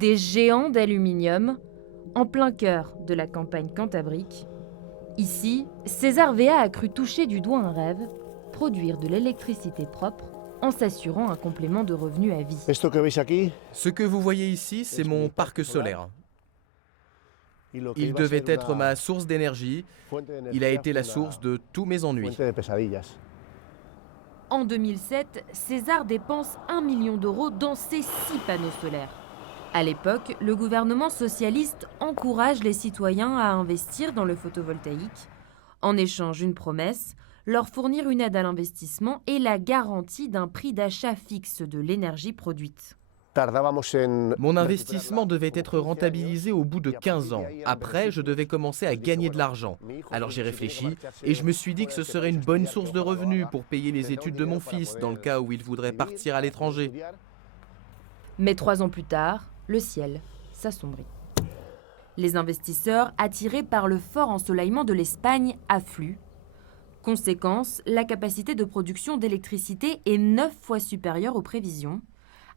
Des géants d'aluminium, en plein cœur de la campagne cantabrique. Ici, César Vea a cru toucher du doigt un rêve, produire de l'électricité propre en s'assurant un complément de revenus à vie. Ce que vous voyez ici, c'est mon parc solaire. Il devait être ma source d'énergie. Il a été la source de tous mes ennuis. En 2007, César dépense 1 million d'euros dans ses 6 panneaux solaires. À l'époque, le gouvernement socialiste encourage les citoyens à investir dans le photovoltaïque. En échange, une promesse, leur fournir une aide à l'investissement et la garantie d'un prix d'achat fixe de l'énergie produite. Mon investissement devait être rentabilisé au bout de 15 ans. Après, je devais commencer à gagner de l'argent. Alors j'ai réfléchi et je me suis dit que ce serait une bonne source de revenus pour payer les études de mon fils dans le cas où il voudrait partir à l'étranger. Mais 3 ans plus tard, le ciel s'assombrit. Les investisseurs, attirés par le fort ensoleillement de l'Espagne, affluent. Conséquence, la capacité de production d'électricité est 9 fois supérieure aux prévisions.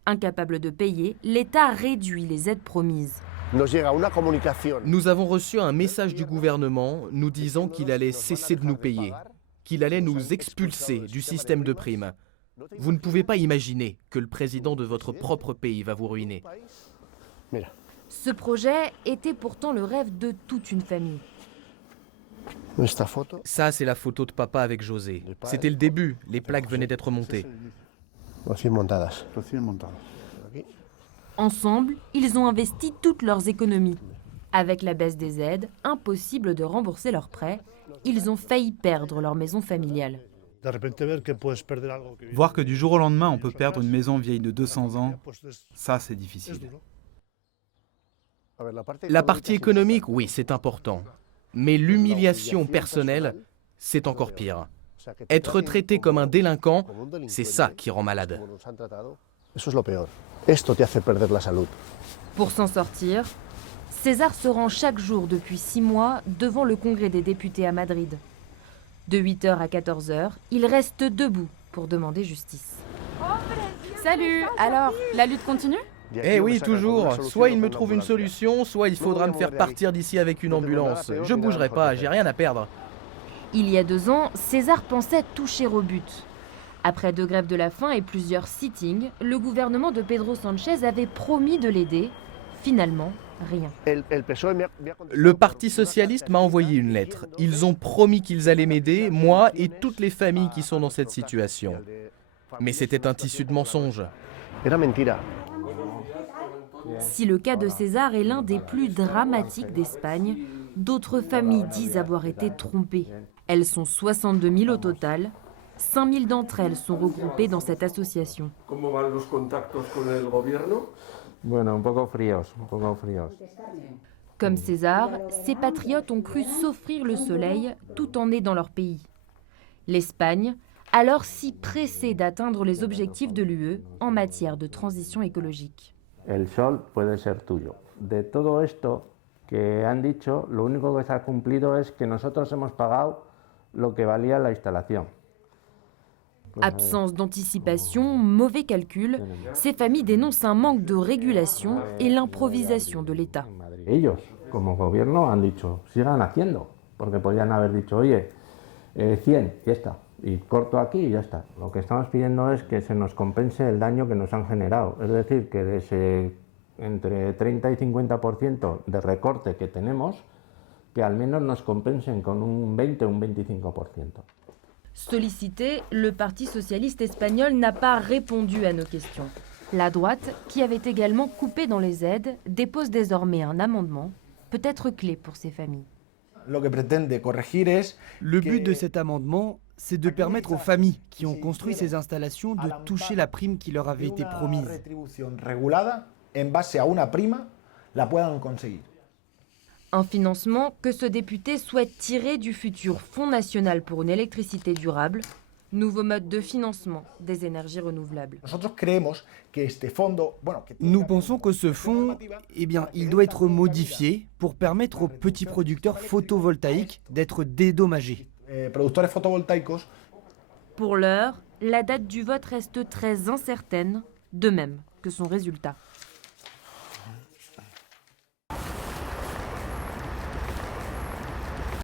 Incapable de payer, l'État réduit les aides promises. Nous avons reçu un message du gouvernement nous disant qu'il allait cesser de nous payer, qu'il allait nous expulser du système de primes. Vous ne pouvez pas imaginer que le président de votre propre pays va vous ruiner. Ce projet était pourtant le rêve de toute une famille. Ça, c'est la photo de papa avec José. C'était le début, les plaques venaient d'être montées. Ensemble, ils ont investi toutes leurs économies. Avec la baisse des aides, impossible de rembourser leurs prêts, ils ont failli perdre leur maison familiale. Voir que du jour au lendemain, on peut perdre une maison vieille de 200 ans, ça c'est difficile. La partie économique, oui, c'est important. Mais l'humiliation personnelle, c'est encore pire. Être traité comme un délinquant, c'est ça qui rend malade. Pour s'en sortir, César se rend chaque jour depuis 6 mois devant le Congrès des députés à Madrid. De 8h à 14h, il reste debout pour demander justice. Salut, alors, la lutte continue ? Eh oui, toujours. Soit il me trouve une solution, soit il faudra me faire partir d'ici avec une ambulance. Je bougerai pas, j'ai rien à perdre. Il y a 2 ans, César pensait toucher au but. Après 2 grèves de la faim et plusieurs sittings, le gouvernement de Pedro Sánchez avait promis de l'aider. Finalement, rien. Le Parti socialiste m'a envoyé une lettre. Ils ont promis qu'ils allaient m'aider, moi et toutes les familles qui sont dans cette situation. Mais c'était un tissu de mensonges. Si le cas de César est l'un des plus dramatiques d'Espagne, d'autres familles disent avoir été trompées. Elles sont 62 000 au total. 5 000 d'entre elles sont regroupées dans cette association. Comme César, ces patriotes ont cru s'offrir le soleil tout en aidant leur pays. L'Espagne, alors si pressée d'atteindre les objectifs de l'UE en matière de transition écologique. El sol puede ser tuyo. De todo esto que han dicho, lo único que se ha cumplido es que nosotros hemos pagado lo que valía la instalación. Absence d'anticipation, mauvais calcul, ces familles dénoncent un manque de régulation et l'improvisation de l'État. Ellos, como gobierno, han dicho, sigan haciendo, porque podrían haber dicho, oye, 100, ya está, y corto aquí y ya está. Lo que estamos pidiendo es que se nos compense el daño que nos han generado, es decir, que de ese entre 30 y 50% de recorte que tenemos, que al menos nos compensen con un 20 o un 25%. Sollicité, le Parti socialiste espagnol n'a pas répondu à nos questions. La droite, qui avait également coupé dans les aides, dépose désormais un amendement, peut-être clé pour ces familles. Le but de cet amendement, c'est de permettre aux familles qui ont construit ces installations de toucher la prime qui leur avait été promise. Un financement que ce député souhaite tirer du futur Fonds national pour une électricité durable, nouveau mode de financement des énergies renouvelables. Nous pensons que ce fonds, il doit être modifié pour permettre aux petits producteurs photovoltaïques d'être dédommagés. Pour l'heure, la date du vote reste très incertaine, de même que son résultat.